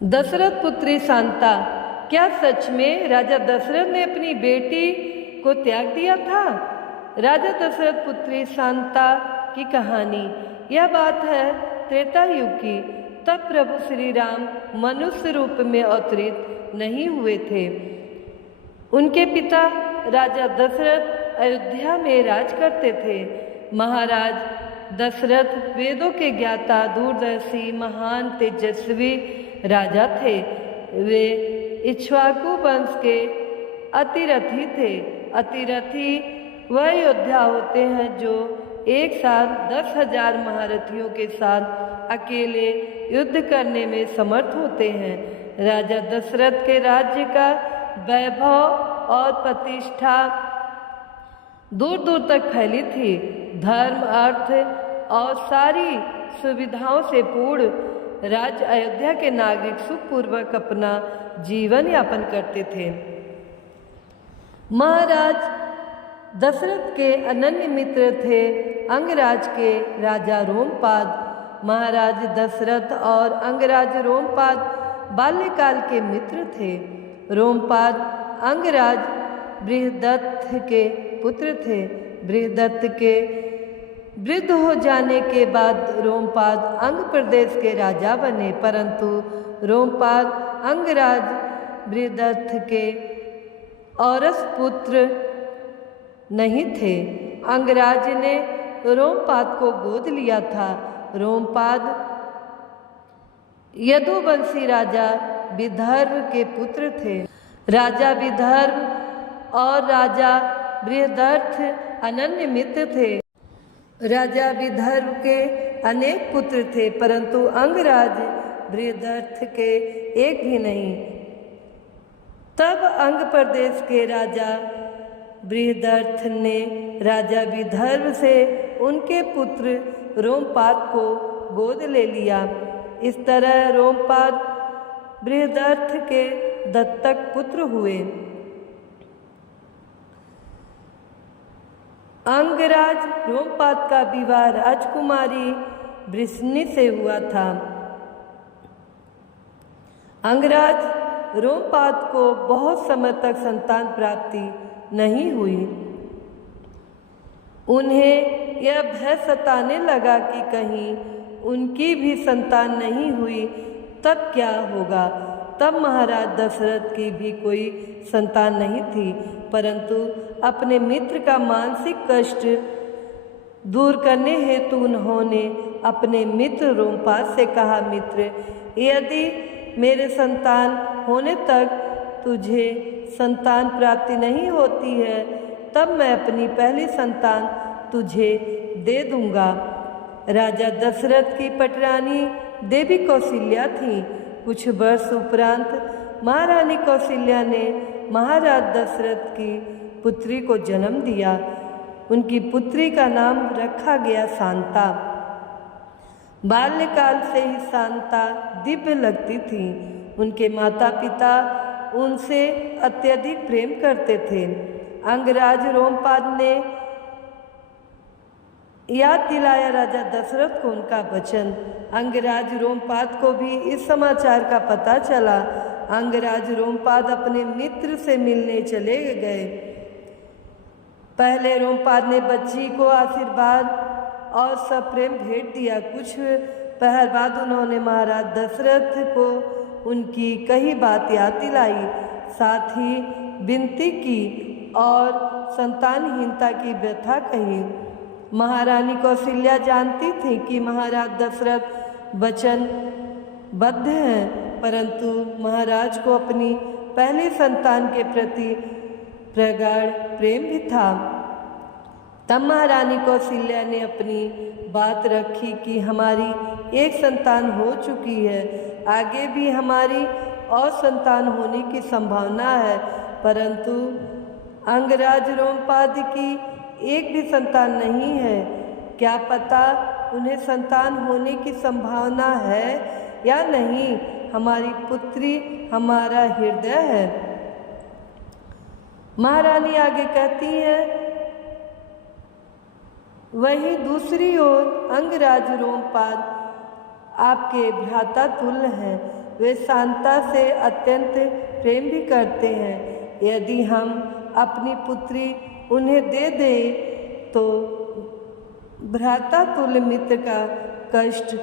दशरथ पुत्री शांता। क्या सच में राजा दशरथ ने अपनी बेटी को त्याग दिया था? राजा दशरथ पुत्री शांता की कहानी। यह बात है त्रेता युग की। तब प्रभु श्री राम मनुष्य रूप में अवतरित नहीं हुए थे। उनके पिता राजा दशरथ अयोध्या में राज करते थे। महाराज दशरथ वेदों के ज्ञाता, दूरदर्शी, महान तेजस्वी राजा थे। वे इक्ष्वाकु वंश के अतिरथी थे। अतिरथी वह योद्धा होते हैं जो एक साथ 10,000 महारथियों के साथ अकेले युद्ध करने में समर्थ होते हैं। राजा दशरथ के राज्य का वैभव और प्रतिष्ठा दूर दूर तक फैली थी। धर्म, अर्थ और सारी सुविधाओं से पूर्ण राज्य अयोध्या के नागरिक सुखपूर्वक अपना जीवन यापन करते थे। महाराज दशरथ के अनन्य मित्र थे अंगराज के राजा रोमपाद। महाराज दशरथ और अंगराज रोमपाद बाल्यकाल के मित्र थे। रोमपाद अंगराज बृहदत्त के पुत्र थे। बृहदत्त के वृद्ध हो जाने के बाद रोमपाद अंग प्रदेश के राजा बने, परंतु रोमपाद अंगराज बृहदत्त के औरस पुत्र नहीं थे। अंगराज ने रोमपाद को गोद लिया था। रोमपाद यदुवंशी राजा विदर्भ के पुत्र थे। राजा विदर्भ और राजा बृहदत्त अनन्य मित्र थे। राजा विदर्भ के अनेक पुत्र थे, परंतु अंगराज बृहदत्त के एक भी नहीं। तब अंग प्रदेश के राजा बृहदत्त ने राजा विदर्भ से उनके पुत्र रोमपाद को गोद ले लिया। इस तरह रोमपाद बृहदत्त के दत्तक पुत्र हुए। अंगराज रोमपाद का विवाह राजकुमारी वृष्णि से हुआ था। अंगराज रोमपाद को बहुत समय तक संतान प्राप्ति नहीं हुई। उन्हें यह भय सताने लगा कि कहीं उनकी भी संतान नहीं हुई तब क्या होगा। तब महाराज दशरथ की भी कोई संतान नहीं थी, परंतु अपने मित्र का मानसिक कष्ट दूर करने हेतु उन्होंने अपने मित्र रोमपाद से कहा, मित्र, यदि मेरे संतान होने तक तुझे संतान प्राप्ति नहीं होती है तब मैं अपनी पहली संतान तुझे दे दूंगा। राजा दशरथ की पटरानी देवी कौशल्या थी। कुछ वर्ष उपरांत महारानी कौशल्या ने महाराज दशरथ की पुत्री को जन्म दिया। उनकी पुत्री का नाम रखा गया शांता। बाल्यकाल से ही शांता दिव्य लगती थी। उनके माता पिता उनसे अत्यधिक प्रेम करते थे। अंगराज रोमपाद ने याद दिलाया राजा दशरथ को उनका वचन। अंगराज रोमपाद को भी इस समाचार का पता चला। अंगराज रोमपाद अपने मित्र से मिलने चले गए। पहले रोमपाद ने बच्ची को आशीर्वाद और सप्रेम भेंट दिया। कुछ पहर बाद उन्होंने महाराज दशरथ को उनकी कही बात याद दिलाई, साथ ही विनती की और संतानहीनता की व्यथा कही। महारानी कौशल्या जानती थी कि महाराज दशरथ वचनबद्ध हैं, परंतु महाराज को अपनी पहली संतान के प्रति प्रगाढ़ प्रेम भी था। तब महारानी कौशल्या ने अपनी बात रखी कि हमारी एक संतान हो चुकी है, आगे भी हमारी और संतान होने की संभावना है, परंतु अंगराज रोमपाद की एक भी संतान नहीं है। क्या पता उन्हें संतान होने की संभावना है या नहीं। हमारी पुत्री हमारा हृदय है। महारानी आगे कहती है, वहीं दूसरी ओर अंगराज रोमपाद आपके भ्राता तुल्य हैं। वे शांता से अत्यंत प्रेम भी करते हैं। यदि हम अपनी पुत्री उन्हें दे दें तो भ्राता तुल्य मित्र का कष्ट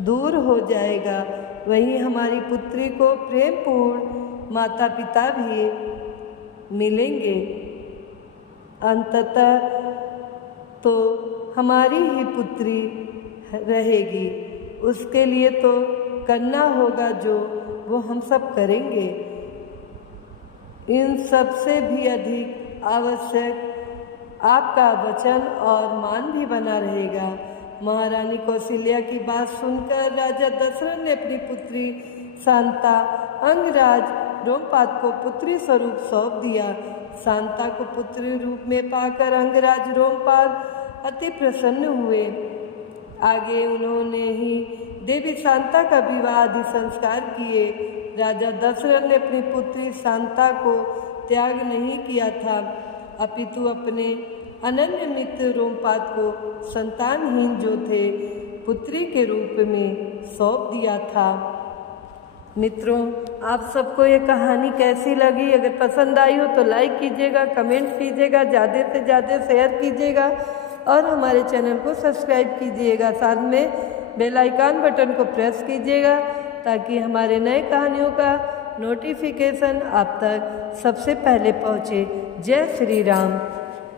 दूर हो जाएगा। वहीं हमारी पुत्री को प्रेमपूर्ण माता पिता भी मिलेंगे। अंततः तो हमारी ही पुत्री रहेगी। उसके लिए तो करना होगा जो वो हम सब करेंगे। इन सब से भी अधिक आवश्यक आपका वचन और मान भी बना रहेगा। महारानी कौशल्या की बात सुनकर राजा दशरथ ने अपनी पुत्री शांता अंगराज रोमपाद को पुत्री स्वरूप सौंप दिया। शांता को पुत्री रूप में पाकर अंगराज रोमपाद अति प्रसन्न हुए। आगे उन्होंने ही देवी शांता का विवाह आदि संस्कार किए। राजा दशरथ ने अपनी पुत्री शांता को त्याग नहीं किया था, अपितु अपने अनन्य मित्र रोमपाद को संतानहीन जो थे पुत्री के रूप में सौंप दिया था। मित्रों, आप सबको ये कहानी कैसी लगी? अगर पसंद आई हो तो लाइक कीजिएगा, कमेंट कीजिएगा, ज़्यादा से ज़्यादा शेयर कीजिएगा और हमारे चैनल को सब्सक्राइब कीजिएगा। साथ में बेल आइकन बटन को प्रेस कीजिएगा ताकि हमारे नए कहानियों का नोटिफिकेशन आप तक सबसे पहले पहुँचे। जय श्री राम।